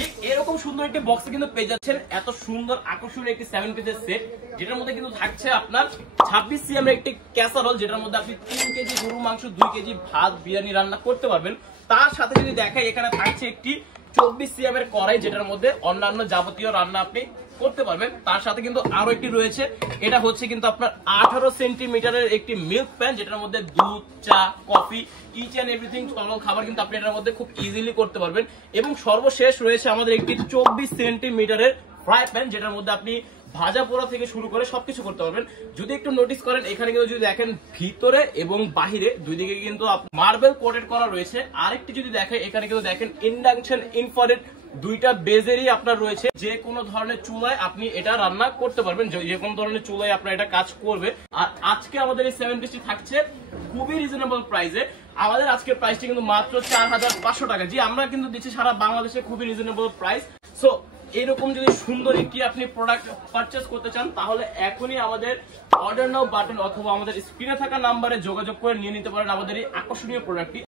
ঠিক এরকম সুন্দর একটি বক্সে কিন্তু পেয়ে যাচ্ছেন এত সুন্দর আকর্ষণীয় একটি 7 পিসের সেট, যেটার মধ্যে কিন্তু থাকছে আপনার 26 সিএম এর একটি ক্যাসারোল, যেটার মধ্যে আপনি 3 কেজি গরু মাংস, 2 কেজি ভাত, বিরিয়ানি রান্না করতে পারবেন। তার সাথে যদি দেখাই, এখানে থাকছে একটি 24 সিএম এর কড়াই, যেটার মধ্যে অন্যান্য যাবতীয় রান্না আপনি করতে পারবেন। তার সাথে কিন্তু আরো একটি রয়েছে, এটা হচ্ছে কিন্তু আপনার 18 সেন্টিমিটারের একটি মিল্ক প্যান, যেটার মধ্যে দুধ, চা, কফি, ইচ এন্ড এভরিথিং তরল খাবার কিন্তু আপনি এটার মধ্যে খুব ইজিলি করতে পারবেন। এবং সর্বশেষ রয়েছে আমাদের একটি 24 সেন্টিমিটারের ফ্রাই প্যান, যেটার মধ্যে আপনি ভাজা পোড়া থেকে শুরু করে সবকিছু করতে পারবেন। যদি একটু নোটিস করেন, এখানে কিন্তু যদি দেখেন ভিতরে এবং বাহিরে দুই দিকে কিন্তু মার্বেল কোটেড করা রয়েছে। আরেকটি যদি দেখেন, এখানে কিন্তু দেখেন ইন্ডাকশন, ইনফ্রারেড দুইটা বেজেরই আপনার রয়েছে। যে কোনো ধরনের চুলায় আপনি এটা রান্না করতে পারবেন, যে কোনো ধরনের চুলায় আপনার এটা কাজ করবে। আর আজকে আমাদের এই 7 পিসটি থাকছে খুবই রিজনেবল প্রাইসে। আমাদের আজকের প্রাইসটি কিন্তু মাত্র 4500 টাকা। জি, আমরা কিন্তু দিচ্ছি সারা বাংলাদেশে খুবই রিজনেবল প্রাইস। সো এরকম যদি সুন্দর একটি আপনি প্রোডাক্ট পারচেজ করতে চান, তাহলে এখনই আমাদের অর্ডার নাও বাটন অথবা আমাদের স্ক্রিনে থাকা নাম্বারে যোগাযোগ করে নিয়ে নিতে পারেন আমাদের এই আকর্ষণীয় প্রোডাক্টটি।